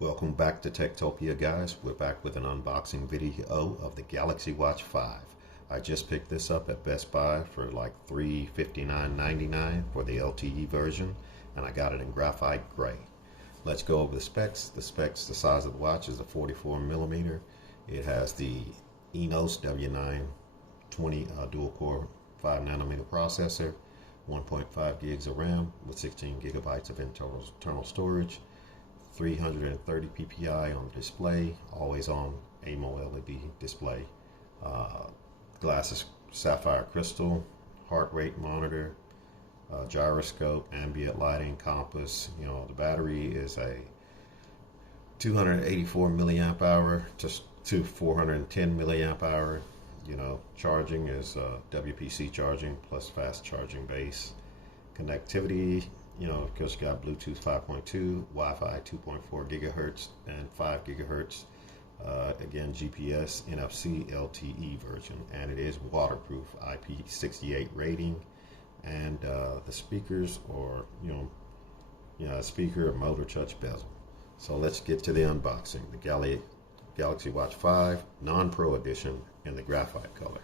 Welcome back to Tech-Topia, guys. We're back with an unboxing video of the Galaxy Watch 5. I just picked this up at Best Buy for like $359.99 for the LTE version, and I got it in graphite gray. Let's go over the specs. The size of the watch is a 44 millimeter. It has the Enos W920 dual-core 5nm processor, 1.5 gigs of RAM with 16 gigabytes of internal storage, 330 ppi on the display, always on AMOLED LED display, glasses sapphire crystal, heart rate monitor, gyroscope, ambient lighting, compass. The battery is a 284 milliamp hour to 410 milliamp hour. Charging is WPC charging plus fast charging base. Connectivity, because you got Bluetooth 5.2, Wi-Fi 2.4 gigahertz and 5 gigahertz. Again, GPS, NFC, LTE version, and it is waterproof, IP68 rating. And the speakers are, speaker, motor touch bezel. So let's get to the unboxing. The Galaxy Watch 5 Non-Pro Edition in the graphite color.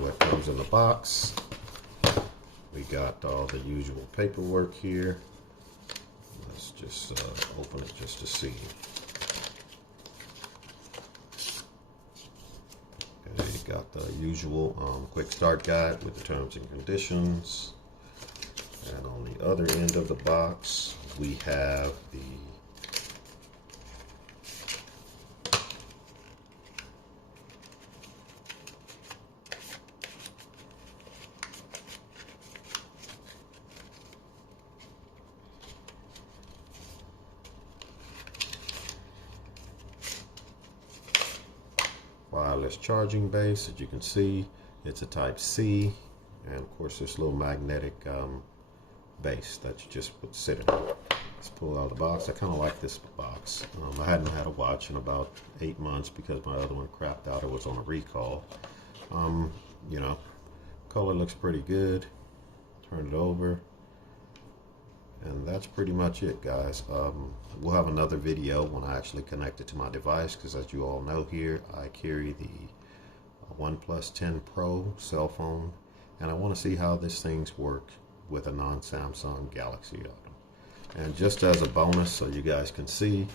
What comes in the box. We got all the usual paperwork here. Let's just open it just to see. Okay, you got the usual quick start guide with the terms and conditions. And on the other end of the box, we have the wireless charging base. As you can see, it's a type C, and of course this little magnetic base that you just would sit in. Let's pull out the box. I kind of like this box. I hadn't had a watch in about 8 months because my other one crapped out. It was on a recall. Color looks pretty good. Turn it over. And that's pretty much it, guys. We'll have another video when I actually connect it to my device, because as you all know here, I carry the OnePlus 10 Pro cell phone, and I want to see how this thing's work with a non-Samsung Galaxy item. And just as a bonus, so you guys can see,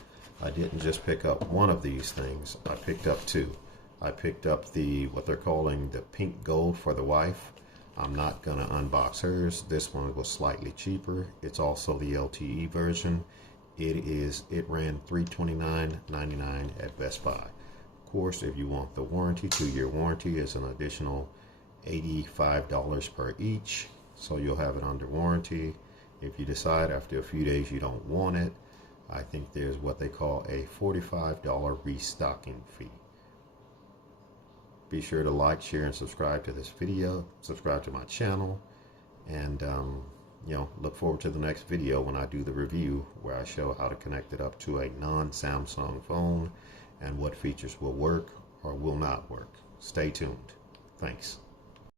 I didn't just pick up one of these things. I picked up two. I picked up what they're calling the pink gold for the wife. I'm not going to unbox hers. This one was slightly cheaper. It's also the LTE version. It ran $329.99 at Best Buy. Of course, if you want the warranty, 2-year warranty, is an additional $85 per each. So you'll have it under warranty. If you decide after a few days you don't want it, I think there's what they call a $45 restocking fee. Be sure to like, share, and subscribe to this video. Subscribe to my channel. And, look forward to the next video when I do the review where I show how to connect it up to a non-Samsung phone and what features will work or will not work. Stay tuned. Thanks.